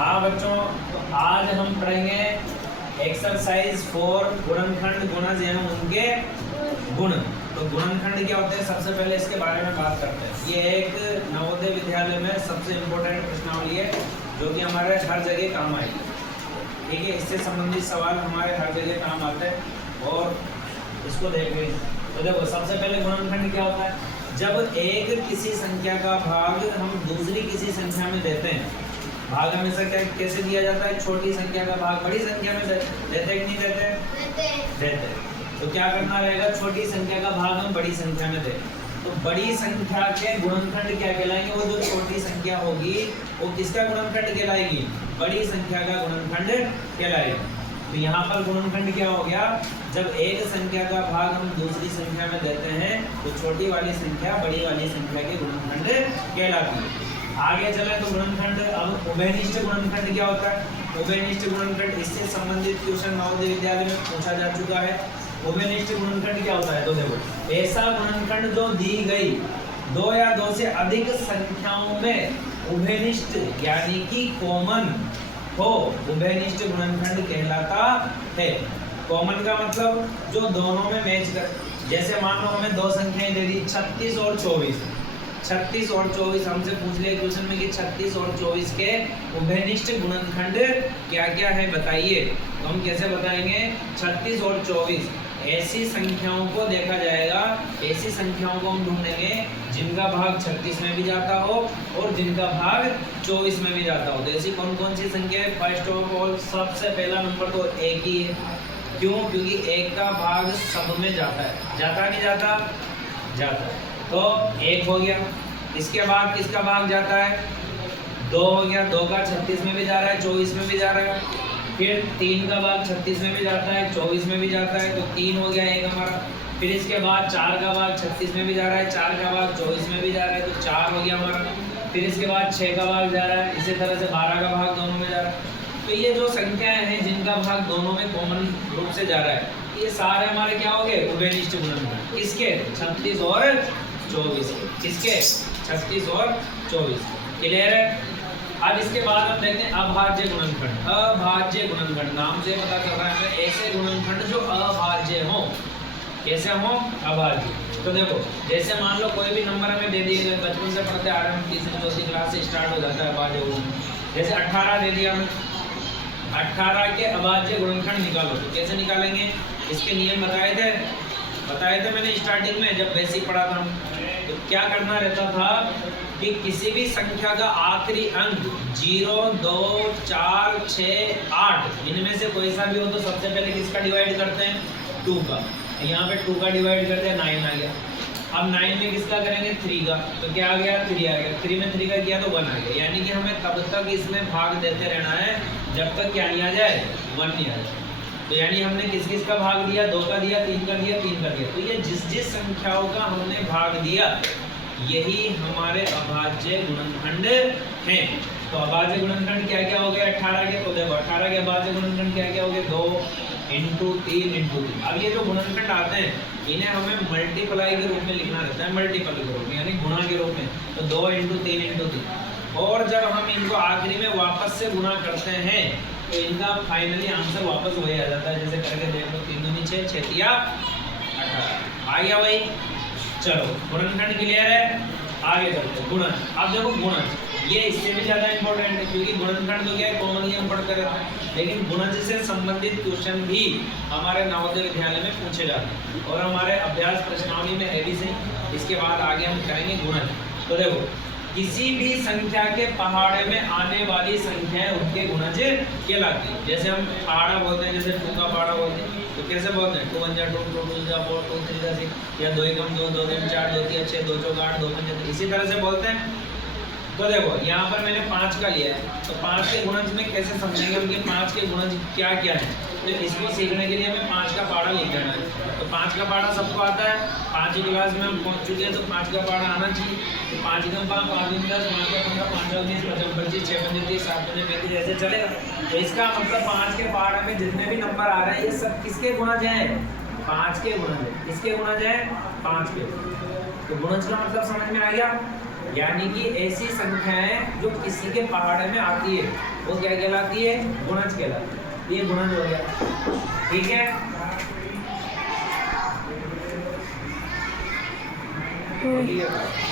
हाँ बच्चों, तो आज हम पढ़ेंगे एक्सरसाइज 4 गुणनखंड गुणज एवं उनके गुण। तो गुणनखंड क्या होते हैं, सबसे पहले इसके बारे में बात करते हैं। ये एक नवोदय विद्यालय में सबसे इम्पोर्टेंट प्रश्नावली है जो कि हमारे हर जगह काम आएगी। ठीक है, इससे संबंधित सवाल हमारे हर जगह काम आते हैं और इसको देखेंगे। तो देखो, सबसे पहले गुणनखंड क्या होता है, जब एक किसी संख्या का भाग हम दूसरी किसी संख्या में देते हैं। भाग हमेशा क्या कैसे दिया जाता है, छोटी संख्या का भाग बड़ी संख्या में देते हैं कि नहीं देते? देते। तो क्या करना रहेगा, छोटी संख्या का भाग हम बड़ी संख्या में दें। तो बड़ी संख्या के गुणनखंड क्या कहलाएंगे, वो जो छोटी संख्या होगी वो किसका गुणनखंड कहलाएगी? बड़ी संख्या का गुणनखंड कहलाएगी। तो यहाँ पर गुणनखंड क्या हो गया, जब एक संख्या का भाग हम दूसरी संख्या में देते हैं तो छोटी वाली संख्या बड़ी वाली संख्या के गुणनखंड कहलाती है। आगे चले तो गुणनखंड, अब उभयनिष्ठ गुणनखंड क्या होता है? उभयनिष्ठ गुणनखंड, इससे संबंधित क्वेश्चन नवोदय विद्यालय में पूछा जा चुका है। उभयनिष्ठ गुणनखंड क्या होता है? तो देखो, ऐसा गुणनखंड जो दी गई दो या दो से अधिक संख्याओं में उभयनिष्ठ यानी कि कॉमन हो, उभयनिष्ठ गुणनखंड कहलाता है। कॉमन का मतलब जो दोनों में मैच कर, जैसे मान लो हमें दो संख्याएं दे दी 36 और 24। 36 और 24 हमसे पूछ लिया क्वेश्चन में कि 36 और 24 के उभयनिष्ठ गुणनखंड क्या क्या है बताइए। तो हम कैसे बताएंगे, 36 और 24 ऐसी संख्याओं को देखा जाएगा, ऐसी संख्याओं को हम ढूंढेंगे जिनका भाग 36 में भी जाता हो और जिनका भाग 24 में भी जाता हो। तो ऐसी कौन कौन सी संख्या है? फर्स्ट ऑफ ऑल सबसे पहला नंबर तो एक ही है। क्यों? क्योंकि एक का भाग सब में जाता है। जाता नहीं जाता? जाता है। तो एक हो गया। इसके बाद किसका भाग जाता है? दो हो गया। दो का 36 में भी जा रहा है, 24 में भी जा रहा है। फिर 3 का भाग 36 में भी जाता है, 24 में भी जाता है, तो 3 हो गया एक हमारा। फिर इसके बाद 4 का भाग 36 में भी जा रहा है, 4 का भाग 24 में भी जा रहा है, तो 4 हो गया हमारा। फिर इसके बाद 6 का भाग जा रहा है, इसी तरह से 12 का भाग दोनों में जा रहा है। तो ये जो संख्याएं हैं जिनका भाग दोनों में कॉमन रूप से जा रहा है, ये सारे हमारे क्या हो गए? उभयनिष्ठ गुणनखंड। किसके? 36 और 24। किसके? 36 और 24। क्लियर है? अब इसके बाद हम देखते हैं अभाज्य गुणनखंड। अभाज्य गुणनखंड नाम से पता चल रहा है हमें, ऐसे गुणनखंड जो अभाज्य हो। कैसे हो? अभाज्य। तो देखो, जैसे मान लो कोई भी नंबर हमें दे दिए गए, बचपन से पढ़ते आ रहे हैं, तीसरी चौथी क्लास से स्टार्ट हो जाता है अभाज्य गुणनखंड। जैसे 18 दे दिया हमें, 18 के अभाज्य गुणनखंड निकालो। तो कैसे निकालेंगे? इसके नियम बताए थे मैंने स्टार्टिंग में जब बेसिक पढ़ा था। तो क्या करना रहता था कि किसी भी संख्या का आखिरी अंक 0, 2, 4, 6, 8 इनमें से कोई सा भी हो तो सबसे पहले किसका डिवाइड करते हैं? 2 का। यहाँ पे 2 का डिवाइड करते हैं, 9 आ गया। अब 9 में किसका करेंगे? 3 का। तो क्या आ गया? 3 आ गया। 3 में 3 का किया तो 1 आ गया। यानी कि हमें तब तक इसमें भाग देते रहना है जब तक क्या नहीं आ जाए? 1 नहीं आ जाए। तो यानी हमने किस किस का भाग दिया? 2 का दिया, 3 का दिया, 3 का दिया। तो ये जिस जिस संख्याओं का हमने भाग दिया यही हमारे अभाज्य गुणनखंड हैं। तो अभाज्य गुणनखंड क्या क्या हो गया 18 के? तो देखो 18 के अभाज्य गुणनखंड क्या क्या हो गए? 2 × 3 × 3। अब ये जो गुणनखंड आते हैं इन्हें हमें मल्टीप्लाई के रूप में लिखना रहता है, मल्टीपल के रूप में यानी गुणा के रूप में। तो 2 × 3 × 3। और जब हम इनको आखिरी में वापस से गुणा करते हैं तो इनका फाइनली आंसर वापस वही आ जाता है। जैसे करके देख लो, 3 दूनी 6, 6 तिया 18 आ गया भाई। चलो, गुणनखंड क्लियर है। आगे चलते हैं गुणन। अब देखो गुणन ये इससे भी ज्यादा इंपॉर्टेंट है क्योंकि गुणनखंड तो क्या है, कॉमनली हम पढ़ते रहते हैं, लेकिन गुणज से संबंधित क्वेश्चन भी हमारे नवोदय विद्यालय में पूछे जाते हैं और हमारे अभ्यास प्रश्नावली में है भी सही। इसके बाद आगे हम करेंगे गुणन। तो देखो, किसी भी संख्या के पहाड़े में आने वाली संख्याएं उनके गुणज कहलाती है। जैसे हम पहाड़ा बोलते हैं, जैसे 2 का पहाड़ा बोलते हैं, तो कैसे बोलते हैं? 2 × 1 = 2, 2 × 2 = 4, 2 × 3 = 6, या 2 × 1 = 2, 2 × 3 = 4, 2 × 3 = 6, 2 × 4 = 8, 2 × 5 = 10। इसी तरह से बोलते हैं। तो देखो, यहाँ पर मैंने 5 का लिया है, तो 5 के गुणज में कैसे समझेंगे उनके 5 के गुणज क्या क्या है। तो इसको सीखने के लिए हमें 5 का पहाड़ा लिख देना है। तो 5 का पहाड़ा सबको आता है, 5वीं क्लास में हम पहुँच चुके हैं, तो 5 का पहाड़ा आना चाहिए। तो 5 × 5 = 5 × 10, 5 × 15 = 5 × 20, 5 × 25, 6 × 30, 7 × 35 ऐसे चलेगा। तो इसका मतलब 5 के पहाड़े में जितने भी नंबर आ रहे हैं ये सब किसके गुणज हैं? 5 के गुणज है। किसके गुणज है? 5 के। तो गुणज का मतलब समझ में आ गया। यानी कि ऐसी संख्याएं जो किसी के पहाड़े में आती है वो क्या कहलाती है? गुणज कहलाती है। ये गुणज हो गया, ठीक है। हम्म।